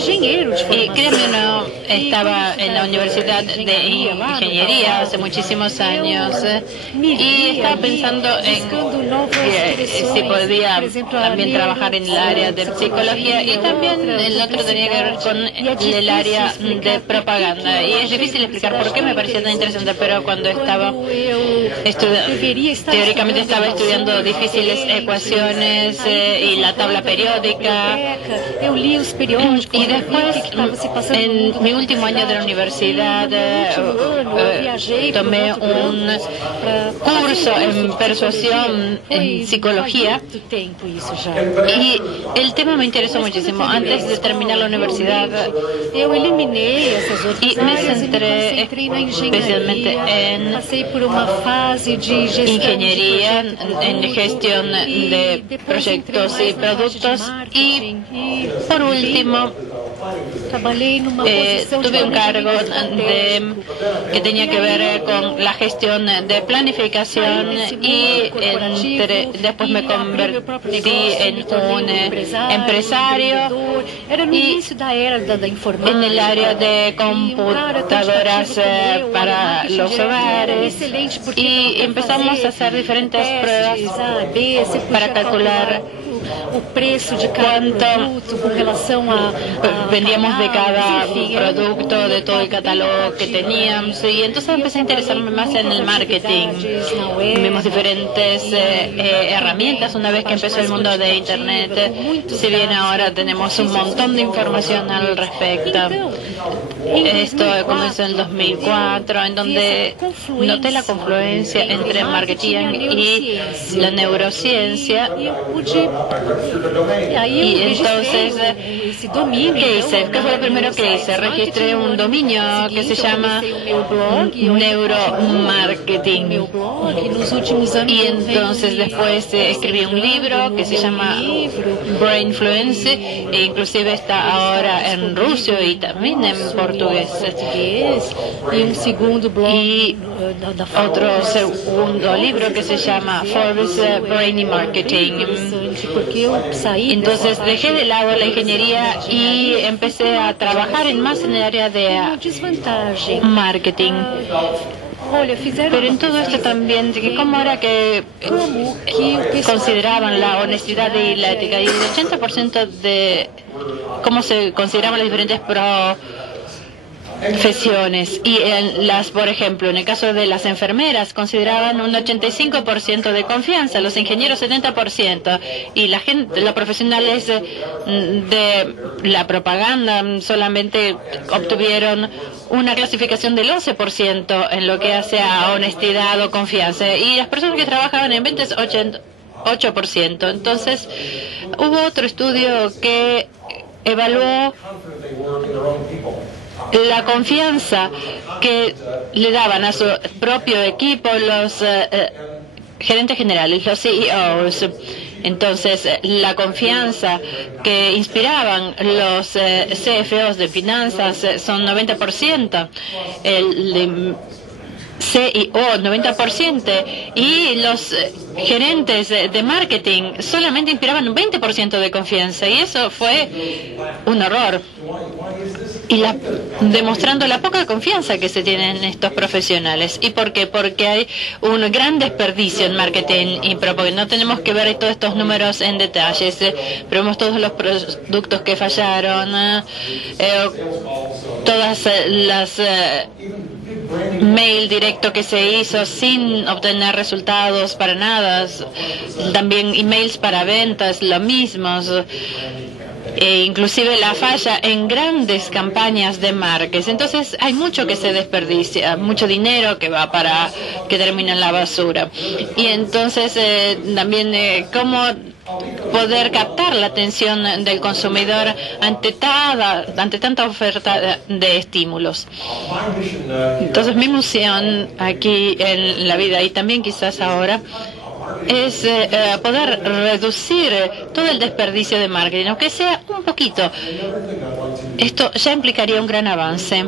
Y créanme, no, estaba en la Universidad de Ingeniería hace muchísimos años y estaba pensando en si podía también trabajar en el área de psicología, y también el otro tenía que ver con el área de propaganda. Y es difícil explicar por qué me parecía tan interesante, pero cuando estaba teóricamente estaba estudiando difíciles ecuaciones y la tabla periódica. Y después, en mi último año de la universidad, tomé un curso en persuasión en psicología, y el tema me interesó muchísimo. Antes de terminar la universidad, y me centré especialmente en ingeniería, en gestión de proyectos y productos, y por último tuve un cargo que tenía que ver con la gestión de planificación, y después me convertí en un empresario y en el área de computadoras para los hogares, y empezamos a hacer diferentes pruebas para calcular cuánto vendíamos de cada producto, de todo el catálogo que teníamos. Y entonces empecé a interesarme más en el marketing. Vimos diferentes herramientas una vez que empezó el mundo de Internet, si bien ahora tenemos un montón de información al respecto. Esto comenzó en el 2004, en donde noté la confluencia entre marketing y la neurociencia. Y entonces, ¿qué hice? ¿Qué fue lo primero que hice? Registré un dominio que se llama Neuromarketing. Y entonces después escribí un libro que se llama Brainfluence, e inclusive está ahora en ruso y también en portugués. Y otro segundo libro que se llama Forbes Brainy Marketing. Entonces dejé de lado la ingeniería y empecé a trabajar más en el área de marketing. Pero en todo esto también, ¿cómo era que consideraban la honestidad y la ética? Y el 80% de cómo se consideraban las diferentes profesiones. Y por ejemplo, en el caso de las enfermeras, consideraban un 85% de confianza, los ingenieros 70%, y los profesionales de la propaganda solamente obtuvieron una clasificación del 11% en lo que hace a honestidad o confianza, y las personas que trabajaban en ventas 8%. Entonces, hubo otro estudio que evaluó la confianza que le daban a su propio equipo los gerentes generales, los CEOs. Entonces, la confianza que inspiraban los CFOs de finanzas son 90%. El CEO 90%, y los gerentes de marketing solamente inspiraban un 20% de confianza, y eso fue un horror, y demostrando la poca confianza que se tiene en estos profesionales. ¿Y por qué? Porque hay un gran desperdicio en marketing y propaganda. No tenemos que ver todos estos números en detalles, pero vemos todos los productos que fallaron, todas las mail directo que se hizo sin obtener resultados para nada, también emails para ventas, lo mismo, inclusive la falla en grandes campañas de marketing. Entonces hay mucho que se desperdicia, mucho dinero que termina en la basura. Y entonces también cómo poder captar la atención del consumidor ante tanta oferta de estímulos. Entonces mi misión aquí en la vida, y también quizás ahora, es poder reducir todo el desperdicio de marketing, aunque sea un poquito. Esto ya implicaría un gran avance,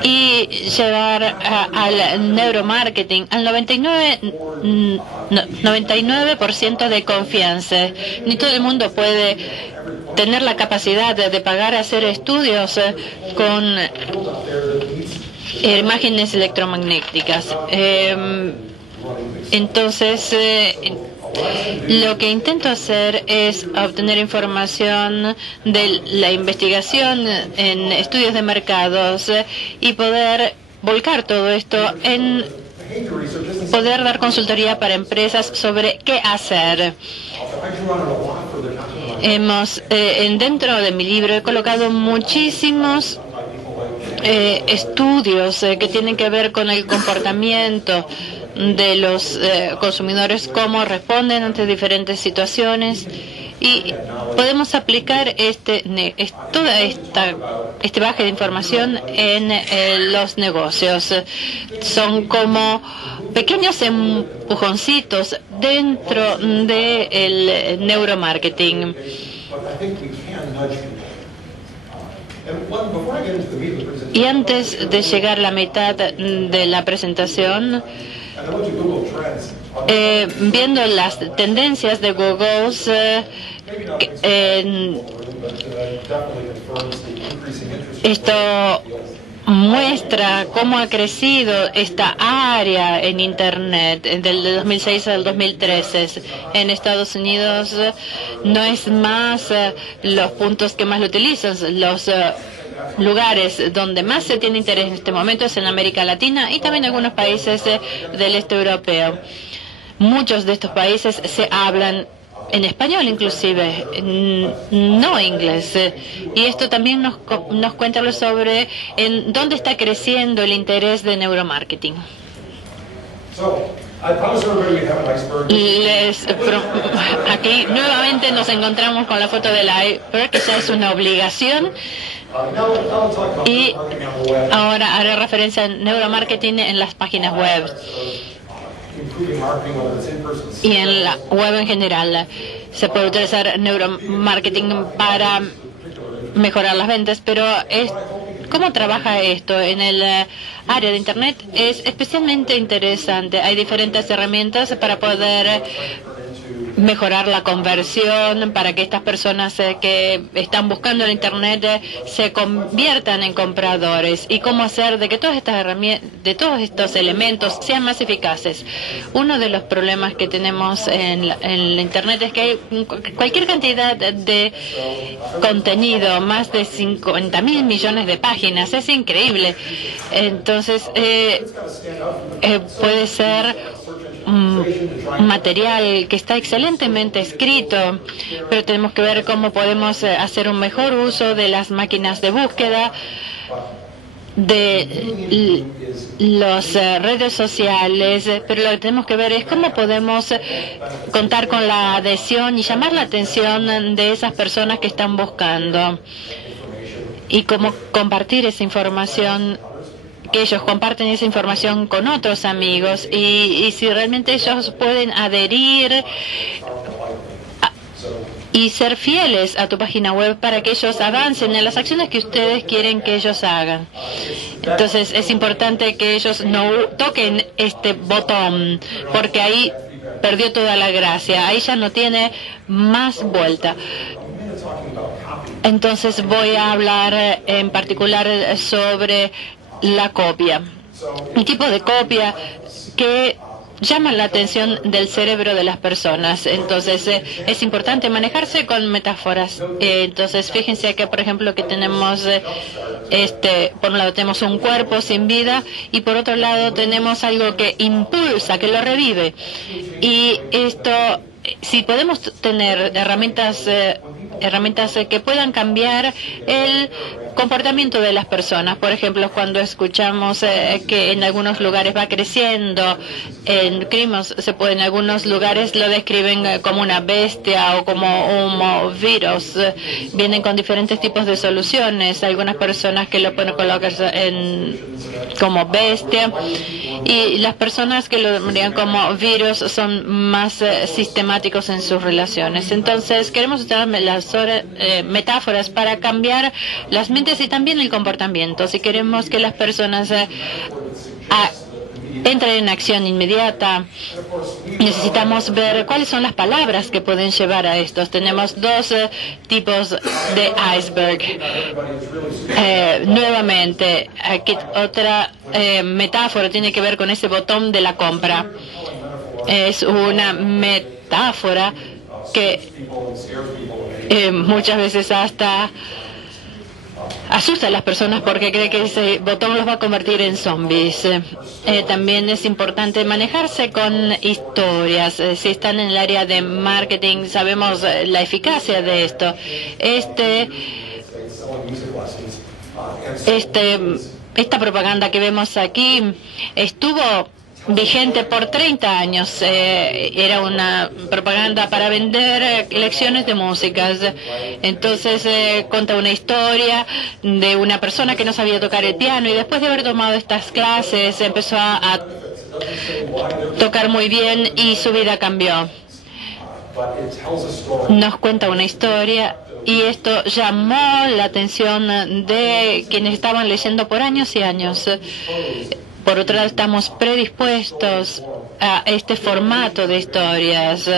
y llevar al neuromarketing al 99% de confianza. Ni todo el mundo puede tener la capacidad de pagar a hacer estudios con imágenes electromagnéticas. Entonces, lo que intento hacer es obtener información de la investigación en estudios de mercados y poder volcar todo esto en poder dar consultoría para empresas sobre qué hacer. Dentro de mi libro he colocado muchísimos estudios que tienen que ver con el comportamiento de los consumidores, cómo responden ante diferentes situaciones, y podemos aplicar toda este bagaje de información en los negocios. Son como pequeños empujoncitos dentro del neuromarketing. Y antes de llegar a la mitad de la presentación, viendo las tendencias de Google, esto muestra cómo ha crecido esta área en Internet del 2006 al 2013. En Estados Unidos no es más los puntos que más lo utilizan. Los lugares donde más se tiene interés en este momento es en América Latina y también en algunos países del este europeo. Muchos de estos países se hablan en español, inclusive, no inglés. Y esto también nos cuenta sobre en dónde está creciendo el interés de neuromarketing. Aquí nuevamente nos encontramos con la foto del iceberg, que ya es una obligación. Y ahora haré referencia a neuromarketing en las páginas web y en la web en general. Se puede utilizar neuromarketing para mejorar las ventas, pero ¿cómo trabaja esto en el área de Internet? Es especialmente interesante. Hay diferentes herramientas para poder mejorar la conversión, para que estas personas que están buscando en Internet se conviertan en compradores, y cómo hacer de que todas estas herramientas, de todos estos elementos sean más eficaces. Uno de los problemas que tenemos en la Internet es que hay cualquier cantidad de contenido, más de 50.000 millones de páginas. Es increíble. Entonces, puede ser material que está excelentemente escrito, pero tenemos que ver cómo podemos hacer un mejor uso de las máquinas de búsqueda, de las redes sociales, pero lo que tenemos que ver es cómo podemos contar con la adhesión y llamar la atención de esas personas que están buscando, y cómo compartir esa información, que ellos comparten esa información con otros amigos, y si realmente ellos pueden adherir y ser fieles a tu página web para que ellos avancen en las acciones que ustedes quieren que ellos hagan. Entonces es importante que ellos no toquen este botón, porque ahí perdió toda la gracia, ahí ya no tiene más vuelta. Entonces voy a hablar en particular sobre la copia, un tipo de copia que llama la atención del cerebro de las personas. Entonces es importante manejarse con metáforas. Entonces fíjense que, por ejemplo, que tenemos por un lado tenemos un cuerpo sin vida, y por otro lado tenemos algo que impulsa, que lo revive. Y esto, si podemos tener herramientas que puedan cambiar el comportamiento de las personas. Por ejemplo, cuando escuchamos que en algunos lugares va creciendo en crímenes, en algunos lugares lo describen como una bestia o como un virus. Vienen con diferentes tipos de soluciones. Algunas personas que lo pueden colocar como bestia, y las personas que lo miran como virus son más sistemáticos en sus relaciones. Entonces queremos usar las metáforas para cambiar las mentes y también el comportamiento. Si queremos que las personas entran en acción inmediata. Necesitamos ver cuáles son las palabras que pueden llevar a estos. Tenemos dos tipos de iceberg. Nuevamente, aquí otra metáfora tiene que ver con ese botón de la compra. Es una metáfora que muchas veces hasta asusta a las personas porque cree que ese botón los va a convertir en zombies. También es importante manejarse con historias. Si están en el área de marketing, sabemos la eficacia de esto. Esta propaganda que vemos aquí estuvo vigente por 30 años. Era una propaganda para vender lecciones de músicas. Entonces cuenta una historia de una persona que no sabía tocar el piano y después de haber tomado estas clases empezó a tocar muy bien y su vida cambió. Nos cuenta una historia y esto llamó la atención de quienes estaban leyendo por años y años. Por otro lado, estamos predispuestos a este formato de historias.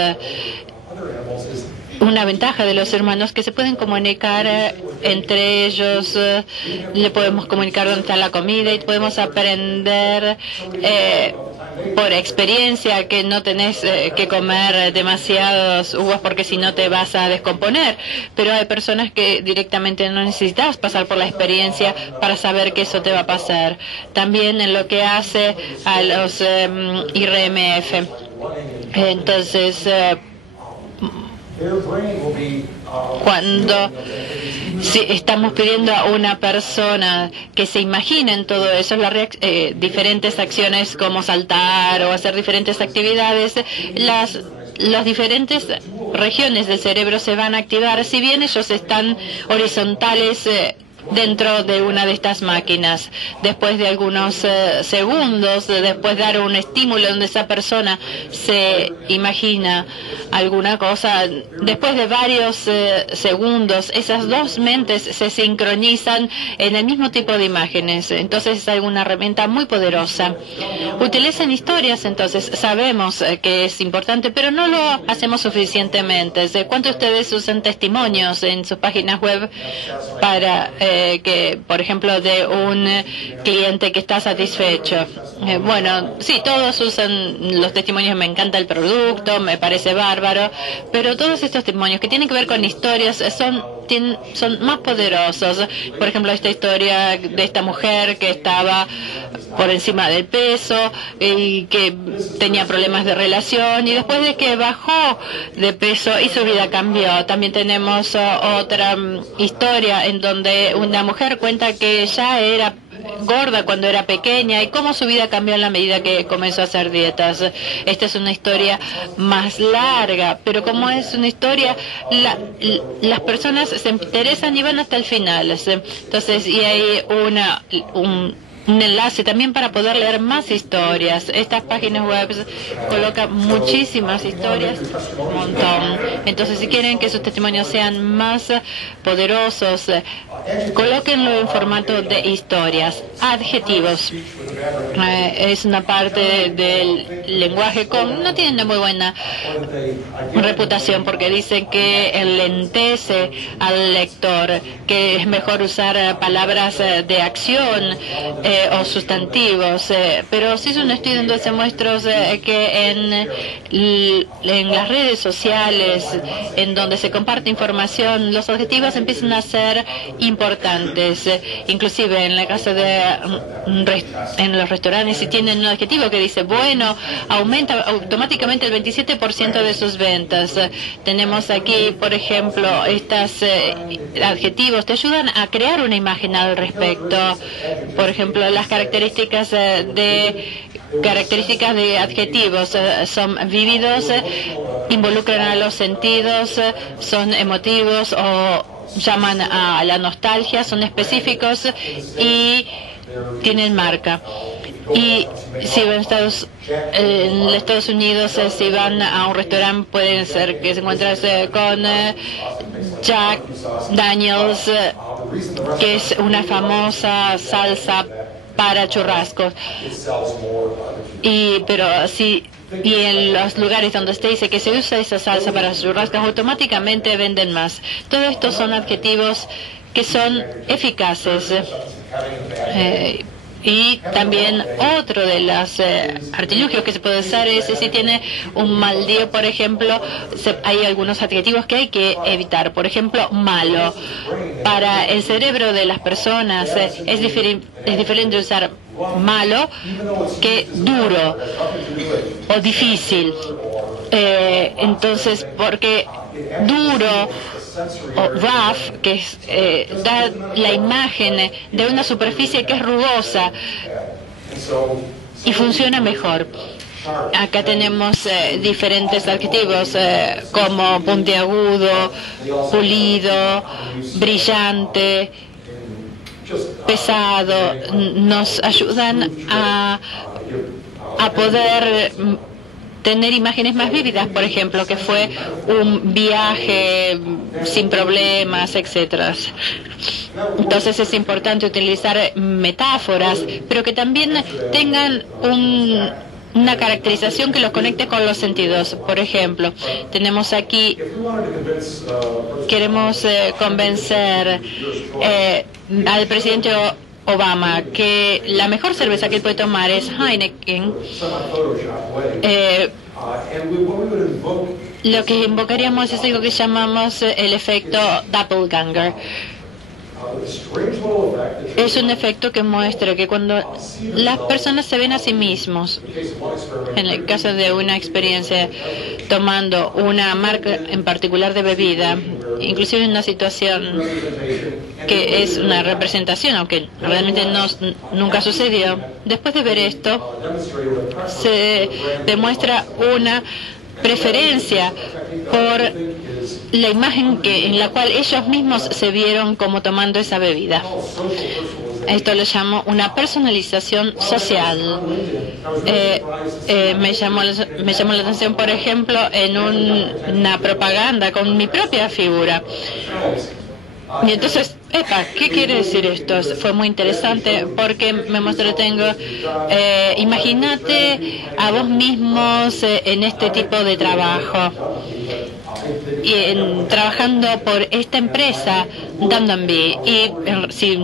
Una ventaja de los hermanos que se pueden comunicar entre ellos, le podemos comunicar dónde está la comida y podemos aprender por experiencia que no tenés que comer demasiados uvas porque si no te vas a descomponer. Pero hay personas que directamente no necesitas pasar por la experiencia para saber que eso te va a pasar. También en lo que hace a los IRMF. Entonces, cuando estamos pidiendo a una persona que se imagine en todo eso, diferentes acciones como saltar o hacer diferentes actividades, las diferentes regiones del cerebro se van a activar, si bien ellos están horizontales dentro de una de estas máquinas. Después de algunos segundos, después de dar un estímulo donde esa persona se imagina alguna cosa, después de varios segundos, esas dos mentes se sincronizan en el mismo tipo de imágenes. Entonces es alguna herramienta muy poderosa. Utilizan historias, entonces sabemos que es importante, pero no lo hacemos suficientemente. ¿Cuántos de ustedes usan testimonios en sus páginas web para que, por ejemplo, de un cliente que está satisfecho? Bueno, sí, todos usan los testimonios. Me encanta el producto, me parece bárbaro, pero todos estos testimonios que tienen que ver con historias son más poderosos. Por ejemplo, esta historia de esta mujer que estaba por encima del peso y que tenía problemas de relación y después de que bajó de peso y su vida cambió. También tenemos otra historia en donde una mujer cuenta que ya era gorda cuando era pequeña y cómo su vida cambió en la medida que comenzó a hacer dietas. Esta es una historia más larga, pero como es una historia, las personas se interesan y van hasta el final. Entonces, y hay un enlace también para poder leer más historias. Estas páginas web colocan muchísimas historias, un montón. Entonces, si quieren que sus testimonios sean más poderosos, colóquenlo en formato de historias. Adjetivos. Es una parte del lenguaje no tiene una muy buena reputación porque dicen que enlentece al lector, que es mejor usar palabras de acción o sustantivos, pero sí es un estudio donde se muestra que en las redes sociales, en donde se comparte información, los adjetivos empiezan a ser importantes. Inclusive en la casa en los restaurantes, si tienen un adjetivo que dice bueno, aumenta automáticamente el 27% de sus ventas. Tenemos aquí, por ejemplo, estos adjetivos te ayudan a crear una imagen al respecto. Por ejemplo, las características de adjetivos son vívidos, involucran a los sentidos, son emotivos o llaman a la nostalgia, son específicos y tienen marca. Y si van en Estados Unidos, si van a un restaurante, pueden ser que se encuentren con Jack Daniels, que es una famosa salsa para churrascos. Y en los lugares donde usted dice que se usa esa salsa para churrascos, automáticamente venden más. Todo esto son adjetivos que son eficaces. Y también otro de los artilugios que se puede usar es si tiene un mal día, por ejemplo, hay algunos adjetivos que hay que evitar. Por ejemplo, malo. Para el cerebro de las personas es diferente usar malo que duro o difícil. Entonces, porque duro o rough, que da la imagen de una superficie que es rugosa y funciona mejor. Acá tenemos diferentes adjetivos como puntiagudo, pulido, brillante, pesado. Nos ayudan a poder tener imágenes más vívidas, por ejemplo, que fue un viaje sin problemas, etcétera. Entonces es importante utilizar metáforas, pero que también tengan una caracterización que los conecte con los sentidos. Por ejemplo, tenemos aquí, queremos convencer al presidente Obama que la mejor cerveza que él puede tomar es Heineken. Lo que invocaríamos es algo que llamamos el efecto doppelganger. Es un efecto que muestra que cuando las personas se ven a sí mismos, en el caso de una experiencia tomando una marca en particular de bebida, inclusive en una situación que es una representación, aunque realmente nunca sucedió, después de ver esto se demuestra una preferencia por la imagen en la cual ellos mismos se vieron como tomando esa bebida. Esto lo llamo una personalización social. Me llamó la atención, por ejemplo, en una propaganda con mi propia figura. Y entonces, ¿qué quiere decir esto? Fue muy interesante porque me mostró, imagínate a vos mismos en este tipo de trabajo, y trabajando por esta empresa, Dunnhumby, y si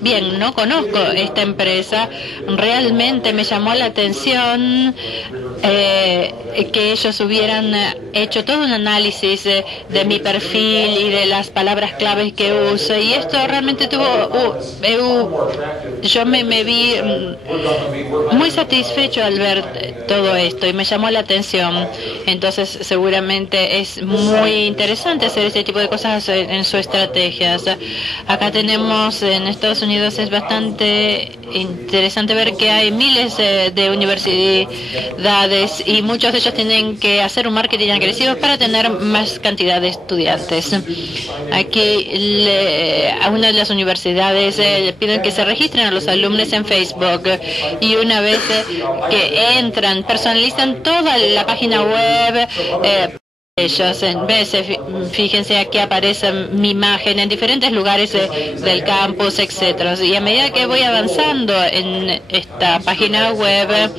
bien no conozco esta empresa, realmente me llamó la atención que ellos hubieran hecho todo un análisis de mi perfil y de las palabras claves que uso, y esto realmente yo me vi muy satisfecho al ver todo esto y me llamó la atención. Entonces seguramente es muy interesante hacer este tipo de cosas en sus estrategias. Acá tenemos en Estados Unidos, es bastante interesante ver que hay miles de universidades y muchos de ellos tienen que hacer un marketing agresivo para tener más cantidad de estudiantes. Aquí a una de las universidades le piden que se registren a los alumnos en Facebook, y una vez que entran personalizan toda la página web. Ellos, en vez, fíjense, aquí aparece mi imagen en diferentes lugares del campus, etcétera. Y a medida que voy avanzando en esta página web,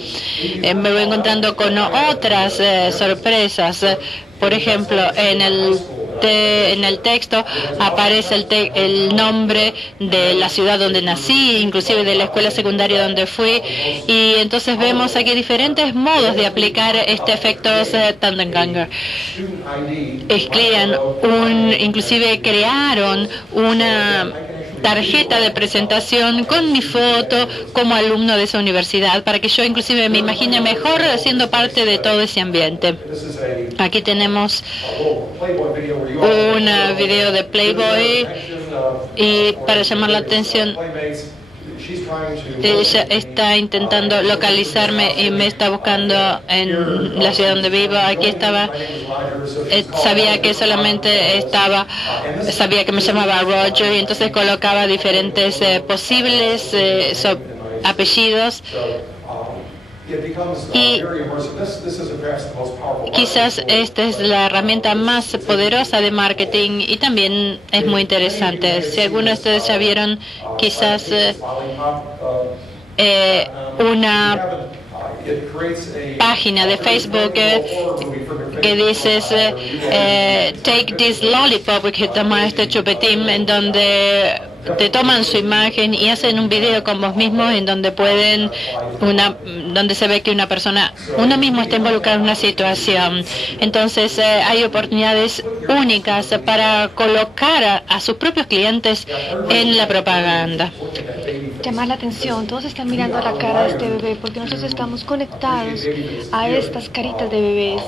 me voy encontrando con otras sorpresas. Por ejemplo, en el texto aparece el nombre de la ciudad donde nací, inclusive de la escuela secundaria donde fui, y entonces vemos aquí diferentes modos de aplicar este efecto Dunnhumby. Inclusive crearon una tarjeta de presentación con mi foto como alumno de esa universidad, para que yo inclusive me imagine mejor siendo parte de todo ese ambiente. Aquí tenemos un video de Playboy, y para llamar la atención, ella está intentando localizarme y me está buscando en la ciudad donde vivo. Aquí estaba, sabía que sabía que me llamaba Roger, y entonces colocaba diferentes posibles apellidos. Y quizás esta es la herramienta más poderosa de marketing, y también es muy interesante. Si algunos de ustedes ya vieron quizás una página de Facebook que dice take this lollipop, que toma este chupetín, en donde te toman su imagen y hacen un video con vos mismos en donde donde se ve que uno mismo está involucrado en una situación. Entonces hay oportunidades únicas para colocar a sus propios clientes en la propaganda. Llamar la atención, todos están mirando a la cara de este bebé porque nosotros estamos conectados a estas caritas de bebés.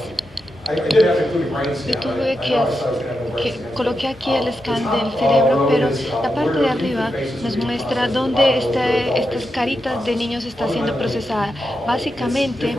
Yo tuve que coloqué aquí el scan del cerebro, pero la parte de arriba nos muestra dónde estas caritas de niños está siendo procesada. Básicamente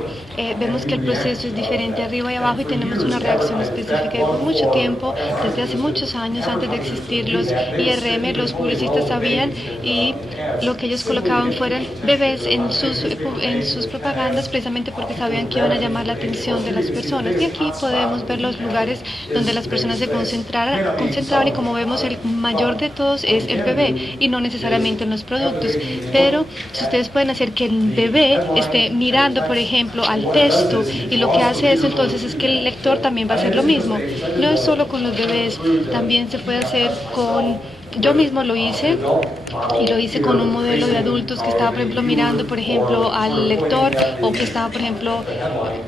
vemos que el proceso es diferente arriba y abajo y tenemos una reacción específica. Y por mucho tiempo, desde hace muchos años, antes de existir los IRM, los publicistas sabían y lo que ellos colocaban fueran bebés en sus propagandas, precisamente porque sabían que iban a llamar la atención de las personas. Y aquí podemos ver los lugares donde las personas se concentraban y, como vemos, el mayor de todos es el bebé y no necesariamente en los productos. Pero si ustedes pueden hacer que el bebé esté mirando, por ejemplo, al texto, y lo que hace eso entonces es que el lector también va a hacer lo mismo. No es solo con los bebés, también se puede hacer con... Yo mismo lo hice, y lo hice con un modelo de adultos que estaba, por ejemplo, mirando, por ejemplo, al lector, o que estaba, por ejemplo,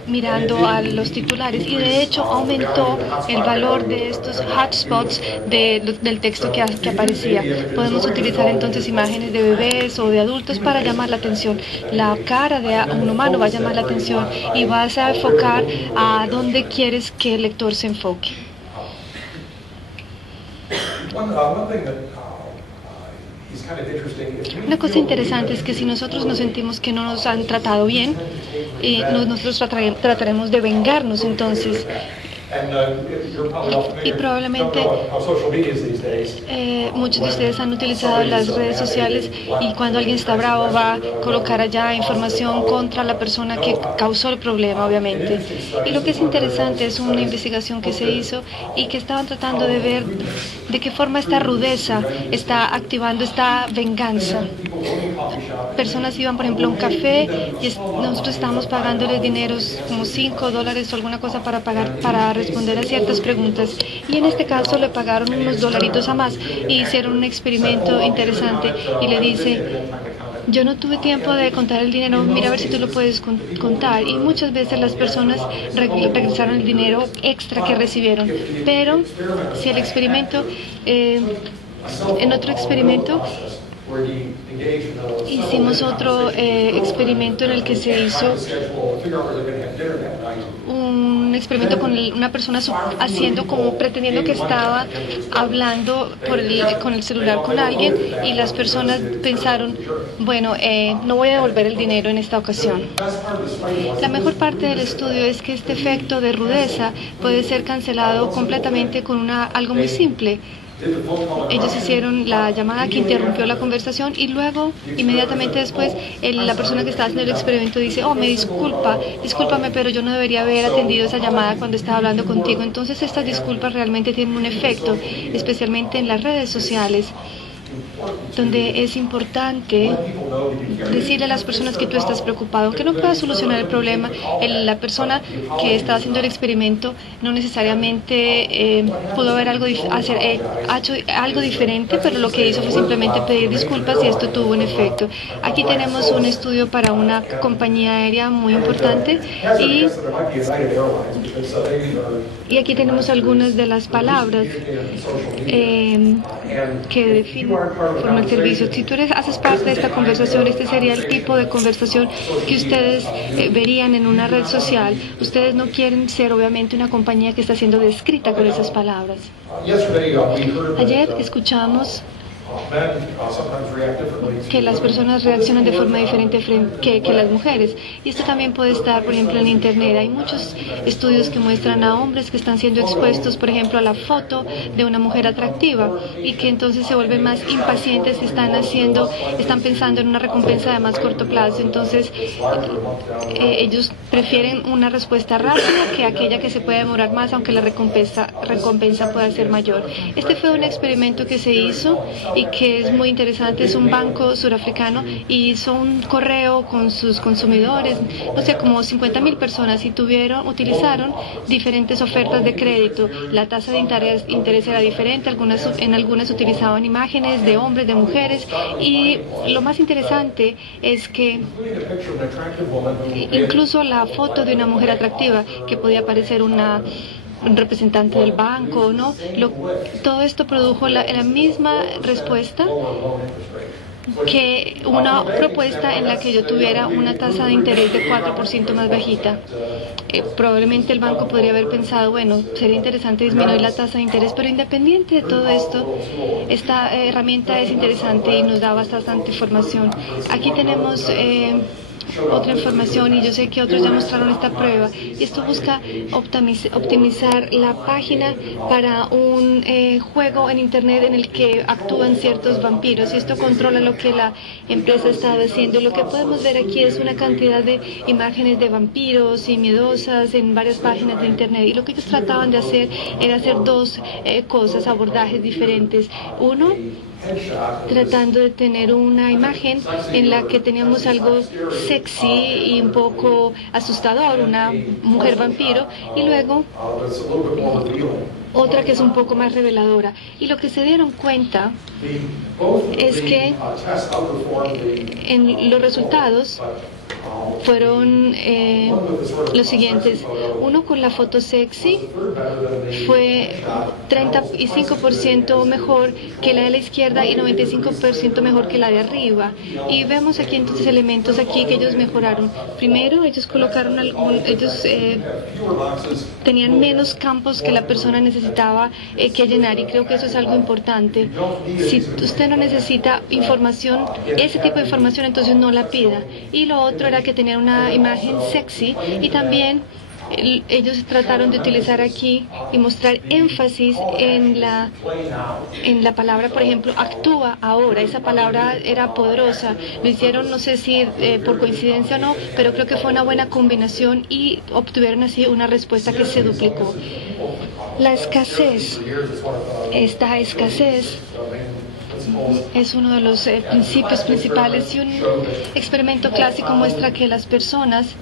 mirando a los titulares, y de hecho aumentó el valor de estos hotspots del texto que aparecía. Podemos utilizar entonces imágenes de bebés o de adultos para llamar la atención. La cara de un humano va a llamar la atención y vas a enfocar a dónde quieres que el lector se enfoque. Una cosa interesante es que si nosotros nos sentimos que no nos han tratado bien, nosotros trataremos de vengarnos entonces. Y probablemente muchos de ustedes han utilizado las redes sociales, y cuando alguien está bravo va a colocar allá información contra la persona que causó el problema, obviamente. Y lo que es interesante es una investigación que se hizo y que estaban tratando de ver de qué forma esta rudeza está activando esta venganza. Personas iban, por ejemplo, a un café y nosotros estábamos pagándoles dineros como $5 o alguna cosa para responder a ciertas preguntas, y en este caso le pagaron unos dolaritos a más y hicieron un experimento interesante y le dice: yo no tuve tiempo de contar el dinero, mira a ver si tú lo puedes contar. Y muchas veces las personas regresaron el dinero extra que recibieron. Pero si el experimento, en otro experimento, hicimos otro experimento en el que se hizo un experimento con una persona pretendiendo que estaba hablando con el celular con alguien, y las personas pensaron: bueno, no voy a devolver el dinero en esta ocasión. La mejor parte del estudio es que este efecto de rudeza puede ser cancelado completamente con algo muy simple. Ellos hicieron la llamada que interrumpió la conversación, y luego, inmediatamente después, la persona que estaba haciendo el experimento dice: oh, discúlpame, pero yo no debería haber atendido esa llamada cuando estaba hablando contigo. Entonces estas disculpas realmente tienen un efecto, especialmente en las redes sociales, donde es importante decirle a las personas que tú estás preocupado, aunque no puedas solucionar el problema. La persona que estaba haciendo el experimento no necesariamente pudo haber hecho algo diferente, pero lo que hizo fue simplemente pedir disculpas, y esto tuvo un efecto. Aquí tenemos un estudio para una compañía aérea muy importante, y aquí tenemos algunas de las palabras que definen forma el servicio. Si tú haces parte de esta conversación, este sería el tipo de conversación que ustedes verían en una red social. Ustedes no quieren ser, obviamente, una compañía que está siendo descrita con esas palabras. Ayer escuchamos que las personas reaccionan de forma diferente que las mujeres, y esto también puede estar, por ejemplo, en internet. Hay muchos estudios que muestran a hombres que están siendo expuestos, por ejemplo, a la foto de una mujer atractiva, y que entonces se vuelven más impacientes, están pensando en una recompensa de más corto plazo. Entonces ellos prefieren una respuesta rápida que aquella que se puede demorar más, aunque la recompensa pueda ser mayor. Este fue un experimento que se hizo, y que es muy interesante. Es un banco surafricano y hizo un correo con sus consumidores, no sé, como 50.000 personas, y utilizaron diferentes ofertas de crédito. La tasa de interés era diferente, en algunas utilizaban imágenes de hombres, de mujeres, y lo más interesante es que incluso la foto de una mujer atractiva, que podía parecer un representante del banco, ¿no? Todo esto produjo la misma respuesta que una propuesta en la que yo tuviera una tasa de interés de 4% más bajita. Probablemente el banco podría haber pensado, bueno, sería interesante disminuir la tasa de interés, pero independiente de todo esto, esta herramienta es interesante y nos da bastante información. Aquí tenemos otra información, y yo sé que otros ya mostraron esta prueba, y esto busca optimizar la página para un juego en internet en el que actúan ciertos vampiros, y esto controla lo que la empresa estaba haciendo. Y lo que podemos ver aquí es una cantidad de imágenes de vampiros y miedosas en varias páginas de internet, y lo que ellos trataban de hacer era hacer dos cosas, abordajes diferentes. Uno, tratando de tener una imagen en la que teníamos algo sexy y un poco asustador, una mujer vampiro, y luego otra que es un poco más reveladora. Y lo que se dieron cuenta es que en los resultados fueron los siguientes. Uno con la foto sexy fue 35% mejor que la de la izquierda y 95% mejor que la de arriba. Y vemos aquí entonces elementos aquí que ellos mejoraron. Primero, ellos colocaron tenían menos campos que la persona necesitaba que llenar, y creo que eso es algo importante. Si usted no necesita información, ese tipo de información, entonces no la pida. Y lo otro era que tenían una imagen sexy, y también ellos trataron de utilizar aquí y mostrar énfasis en la palabra, por ejemplo, actúa ahora. Esa palabra era poderosa. Lo hicieron, no sé si por coincidencia o no, pero creo que fue una buena combinación y obtuvieron así una respuesta que se duplicó. La escasez. Esta escasez es uno de los principios principales, y un experimento clásico muestra que las personas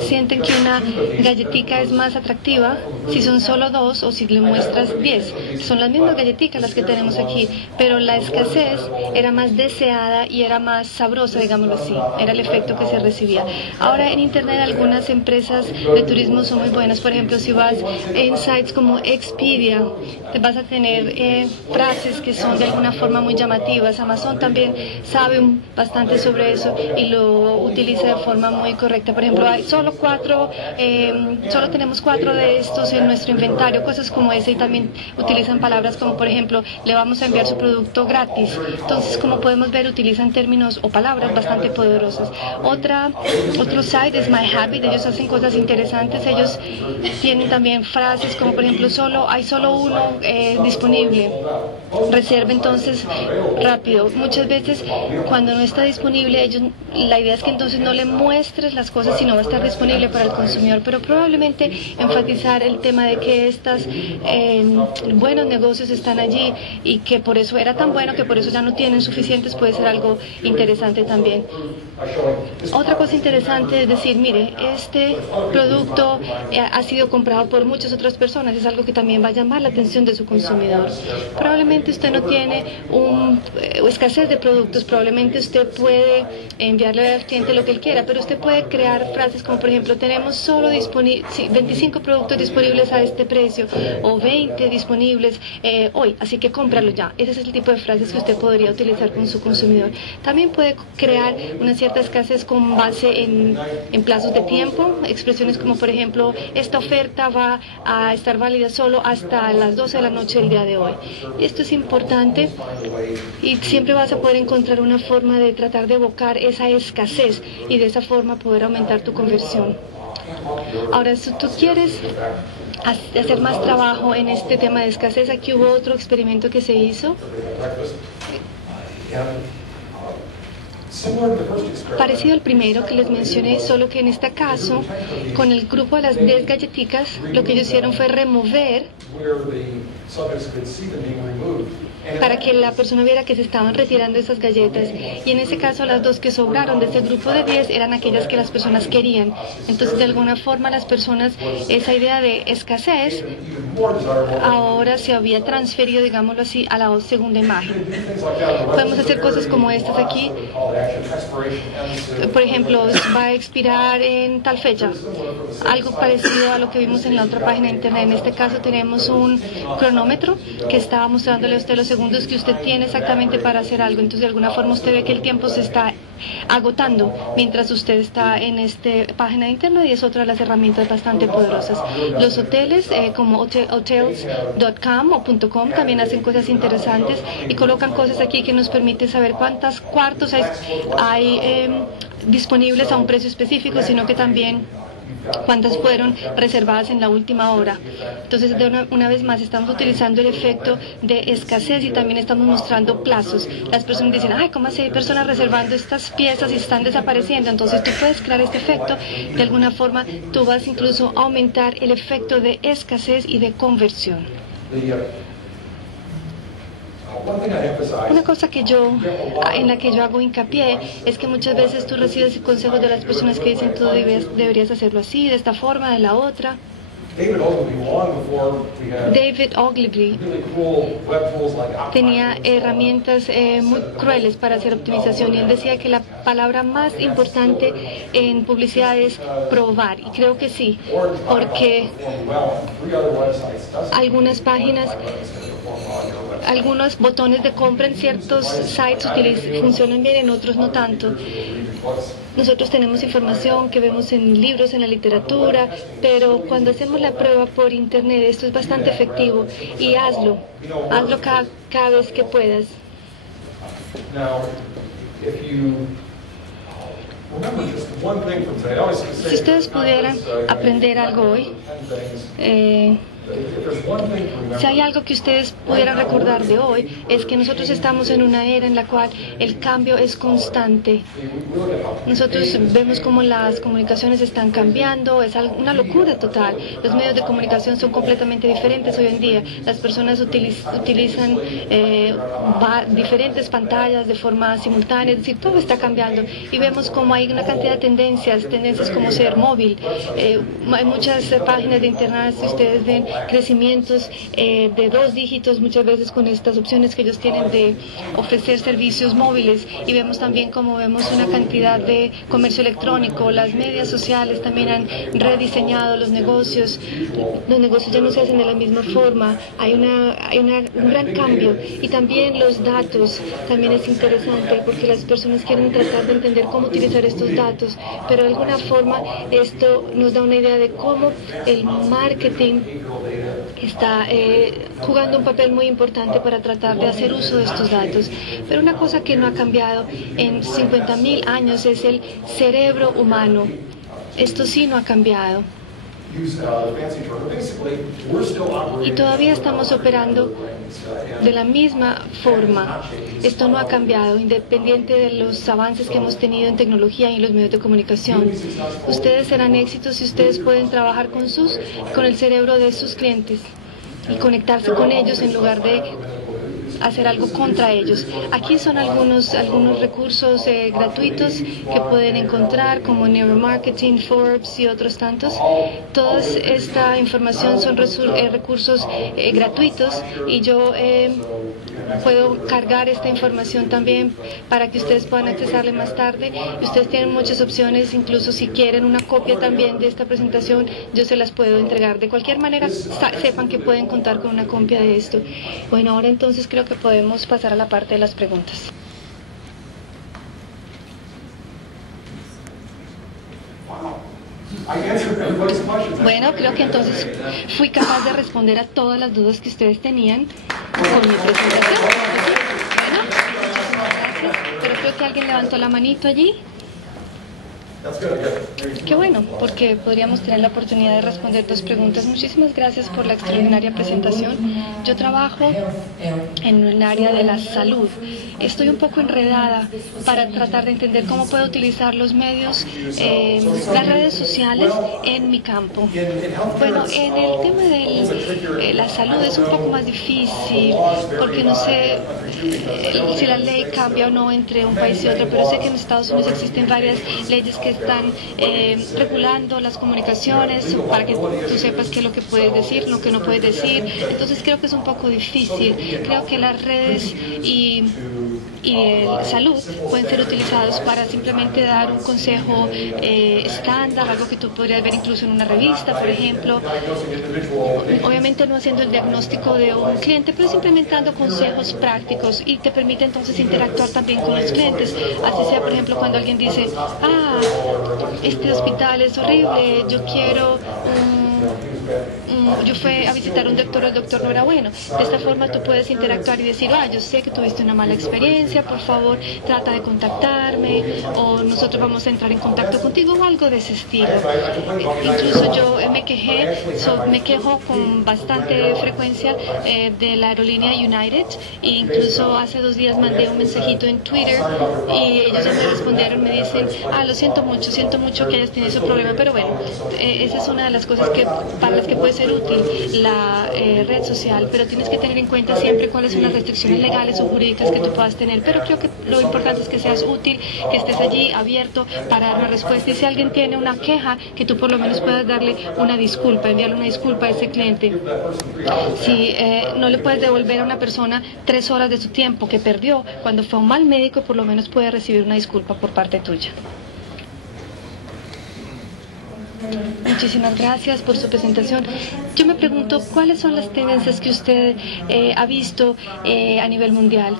sienten que una galletica es más atractiva si son solo 2 o si le muestras 10. Son las mismas galletitas las que tenemos aquí, pero la escasez era más deseada y era más sabrosa, digámoslo así. Era el efecto que se recibía. Ahora en internet algunas empresas de turismo son muy buenas. Por ejemplo, si vas en sites como Expedia, te vas a tener frases que son de alguna forma muy llamativas. Amazon también sabe bastante sobre eso y lo utiliza de forma muy correcta. Por ejemplo, hay solo tenemos 4 de estos en nuestro inventario, cosas como esa, y también utilizan palabras como, por ejemplo, le vamos a enviar su producto gratis. Entonces, como podemos ver, utilizan términos o palabras bastante poderosas. Otro site es My Habit. Ellos hacen cosas interesantes. Ellos tienen también frases como, por ejemplo, hay solo uno disponible, reserva entonces rápido. Muchas veces cuando no está disponible, la idea es que entonces no le muestres las cosas si no va a estar disponible para el consumidor, pero probablemente enfatizar el tema de que estos buenos negocios están allí y que por eso era tan bueno que por eso ya no tienen suficientes, puede ser algo interesante también. Otra cosa interesante es decir, mire, este producto ha sido comprado por muchas otras personas, es algo que también va a llamar la atención de su consumidor. Probablemente usted no tiene escasez de productos, probablemente usted puede enviarle al cliente lo que él quiera, pero usted puede crear frases como, por ejemplo, tenemos solo 25 productos disponibles a este precio, o 20 disponibles hoy, así que cómpralo ya. Ese es el tipo de frases que usted podría utilizar con su consumidor. También puede crear una cierta escasez con base en plazos de tiempo, expresiones como, por ejemplo, esta oferta va a estar válida solo hasta las 12 de la noche del día de hoy. Esto es importante y siempre vas a poder encontrar una forma de tratar de evocar esa escasez y de esa forma poder aumentar tu conversión. Ahora, si tú quieres hacer más trabajo en este tema de escasez, aquí hubo otro experimento que se hizo. Aquí hubo otro experimento que se hizo, y lo que se hizo es que se utilizó una herramienta que se llama Google Analytics. Esta herramienta es muy buena. Esta herramienta es muy buena porque Parecido al primero que les mencioné, solo que en este caso, con el grupo de las 10 galletitas, lo que ellos hicieron fue remover para que la persona viera que se estaban retirando esas galletas, y en ese caso las 2 que sobraron de ese grupo de 10 eran aquellas que las personas querían. Entonces, de alguna forma, las personas, esa idea de escasez ahora se había transferido, digámoslo así, a la segunda imagen. Podemos hacer cosas como estas aquí. Por ejemplo, va a expirar en tal fecha, algo parecido a lo que vimos en la otra página de internet. En este caso tenemos un cronómetro que está mostrándole a usted los segundos que usted tiene exactamente para hacer algo. Entonces, de alguna forma, usted ve que el tiempo se está agotando mientras usted está en esta página de internet, y es otra de las herramientas bastante poderosas. Los hoteles como hotels.com o .com también hacen cosas interesantes y colocan cosas aquí que nos permiten saber cuántos cuartos hay disponibles a un precio específico, sino que también cuántas fueron reservadas en la última hora. Entonces, una vez más, estamos utilizando el efecto de escasez y también estamos mostrando plazos. Las personas dicen, ay, ¿cómo así hay personas reservando estas piezas y están desapareciendo? Entonces, tú puedes crear este efecto. De alguna forma, tú vas incluso a aumentar el efecto de escasez y de conversión. Una cosa en la que yo hago hincapié es que muchas veces tú recibes consejos de las personas que dicen tú deberías hacerlo así, de esta forma, de la otra. David Ogilvy tenía herramientas muy crueles para hacer optimización, y él decía que la palabra más importante en publicidad es probar, y creo que sí, porque algunas páginas, algunos botones de compra en ciertos sites funcionan bien, en otros no tanto. Nosotros tenemos información que vemos en libros, en la literatura, pero cuando hacemos la prueba por internet, esto es bastante efectivo, y hazlo cada vez que puedas. Si ustedes pudieran aprender algo hoy, si hay algo que ustedes pudieran recordar de hoy, es que nosotros estamos en una era en la cual el cambio es constante. Nosotros vemos cómo las comunicaciones están cambiando, es una locura total. Los medios de comunicación son completamente diferentes hoy en día. Las personas utilizan diferentes pantallas de forma simultánea, es decir, todo está cambiando, y vemos cómo hay una cantidad de tendencias como ser móvil. Hay muchas páginas de internet, si ustedes ven, crecimientos de 2 dígitos muchas veces con estas opciones que ellos tienen de ofrecer servicios móviles, y vemos también como vemos una cantidad de comercio electrónico. Las medias sociales también han rediseñado los negocios ya no se hacen de la misma forma, hay un gran cambio, y también los datos también es interesante porque las personas quieren tratar de entender cómo utilizar estos datos, pero de alguna forma esto nos da una idea de cómo el marketing está jugando un papel muy importante para tratar de hacer uso de estos datos. Pero una cosa que no ha cambiado en 50.000 años es el cerebro humano. Esto sí no ha cambiado. Y todavía estamos operando de la misma forma. Esto no ha cambiado, independiente de los avances que hemos tenido en tecnología y en los medios de comunicación. Ustedes serán éxitos si ustedes pueden trabajar con el cerebro de sus clientes y conectarse con ellos en lugar de hacer algo contra ellos. Aquí son algunos recursos gratuitos que pueden encontrar, como Neuromarketing, Forbes y otros tantos. Toda esta información son recursos gratuitos, y yo puedo cargar esta información también para que ustedes puedan accesarle más tarde. Ustedes tienen muchas opciones, incluso si quieren una copia también de esta presentación, yo se las puedo entregar. De cualquier manera, sepan que pueden contar con una copia de esto. Bueno, ahora entonces creo que podemos pasar a la parte de las preguntas. Bueno, creo que entonces fui capaz de responder a todas las dudas que ustedes tenían con mi presentación. Bueno, muchísimas gracias. Pero creo que alguien levantó la manito allí. Qué bueno, porque podríamos tener la oportunidad de responder dos preguntas. Muchísimas gracias por la extraordinaria presentación. Yo trabajo en el área de la salud. Estoy un poco enredada para tratar de entender cómo puedo utilizar los medios, las redes sociales en mi campo. Bueno, en el tema de la salud es un poco más difícil, porque no sé si la ley cambia o no entre un país y otro, pero sé que en Estados Unidos existen varias leyes que están regulando las comunicaciones para que tú sepas qué es lo que puedes decir, lo que no puedes decir. Entonces creo que es un poco difícil. Creo que las redes y salud pueden ser utilizados para simplemente dar un consejo estándar, algo que tú podrías ver incluso en una revista, por ejemplo. Obviamente no haciendo el diagnóstico de un cliente, pero simplemente dando consejos prácticos, y te permite entonces interactuar también con los clientes. Así sea, por ejemplo, cuando alguien dice, este hospital es horrible, yo fui a visitar a un doctor, el doctor no era bueno. De esta forma tú puedes interactuar y decir, yo sé que tuviste una mala experiencia, por favor trata de contactarme, o nosotros vamos a entrar en contacto contigo, o algo de ese estilo. Incluso yo me quejo con bastante frecuencia de la aerolínea United, e incluso hace 2 días mandé un mensajito en Twitter y ellos ya me respondieron, me dicen, lo siento mucho que hayas tenido ese problema, pero bueno, esa es una de las cosas para las que puede ser útil la red social, pero tienes que tener en cuenta siempre cuáles son las restricciones legales o jurídicas que tú puedas tener. Pero creo que lo importante es que seas útil, que estés allí abierto para dar una respuesta, y si alguien tiene una queja, que tú por lo menos puedas darle una disculpa, enviarle una disculpa a ese cliente. Si no le puedes devolver a una persona 3 horas de su tiempo que perdió cuando fue a un mal médico, por lo menos puede recibir una disculpa por parte tuya. Muchísimas gracias por su presentación. Yo me pregunto, ¿cuáles son las tendencias que usted ha visto a nivel mundial,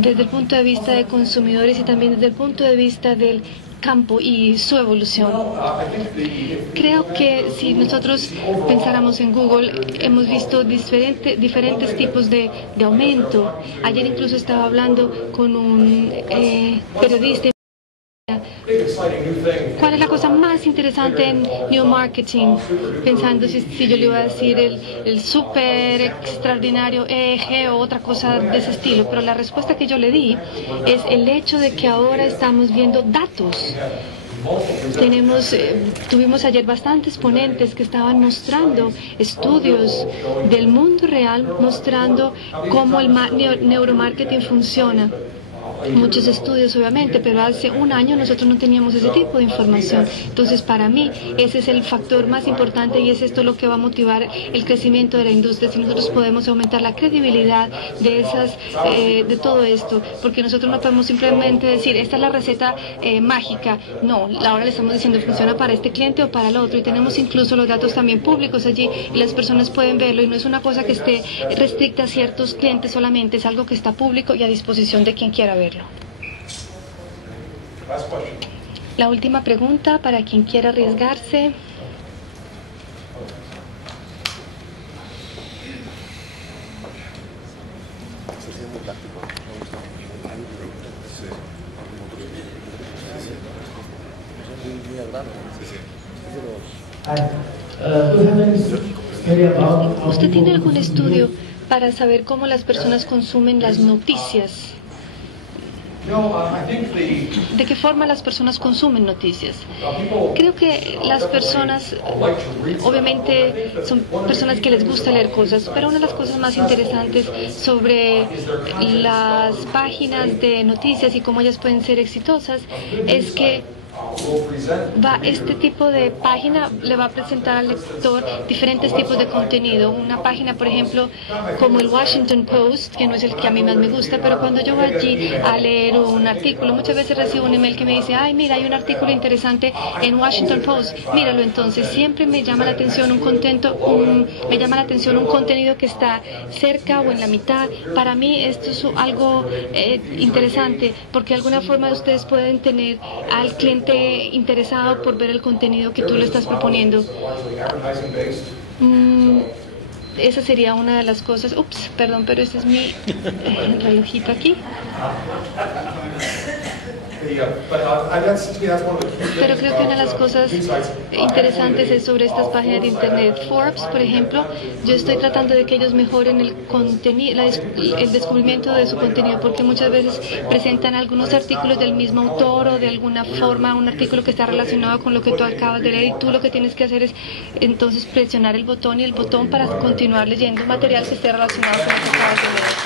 desde el punto de vista de consumidores y también desde el punto de vista del campo y su evolución? Creo que si nosotros pensáramos en Google, hemos visto diferentes tipos de aumento. Ayer incluso estaba hablando con un periodista. ¿Cuál es la cosa más interesante en New Marketing? Pensando si yo le iba a decir el súper extraordinario EEG o otra cosa de ese estilo, pero la respuesta que yo le di es el hecho de que ahora estamos viendo datos. Tuvimos ayer bastantes ponentes que estaban mostrando estudios del mundo real, mostrando cómo el neuromarketing funciona. Muchos estudios obviamente, pero hace 1 año nosotros no teníamos ese tipo de información. Entonces para mí ese es el factor más importante, y es esto lo que va a motivar el crecimiento de la industria. Si nosotros podemos aumentar la credibilidad de todo esto, porque nosotros no podemos simplemente decir, esta es la receta mágica. No, ahora le estamos diciendo funciona para este cliente o para el otro, y tenemos incluso los datos también públicos allí, y las personas pueden verlo, y no es una cosa que esté restricta a ciertos clientes solamente, es algo que está público y a disposición de quien quiera verlo. La última pregunta para quien quiera arriesgarse. ¿Usted tiene algún estudio para saber cómo las personas consumen las noticias? ¿De qué forma las personas consumen noticias? Creo que las personas, obviamente, son personas que les gusta leer cosas, pero una de las cosas más interesantes sobre las páginas de noticias y cómo ellas pueden ser exitosas es que este tipo de página le va a presentar al lector diferentes tipos de contenido. Una página, por ejemplo, como el Washington Post, que no es el que a mí más me gusta, pero cuando yo voy allí a leer un artículo, muchas veces recibo un email que me dice, mira, hay un artículo interesante en Washington Post, míralo. Entonces siempre me llama la atención un contenido que está cerca o en la mitad. Para mí esto es algo interesante, porque de alguna forma ustedes pueden tener al cliente interesado por ver el contenido que tú le estás proponiendo. Esa sería una de las cosas. Perdón, pero este es mi relojito aquí. Pero creo que una de las cosas interesantes es sobre estas páginas de internet. Forbes, por ejemplo, yo estoy tratando de que ellos mejoren el contenido, el descubrimiento de su contenido, porque muchas veces presentan algunos artículos del mismo autor o de alguna forma un artículo que está relacionado con lo que tú acabas de leer, y tú lo que tienes que hacer es entonces presionar el botón para continuar leyendo material que esté relacionado con lo que acabas de leer.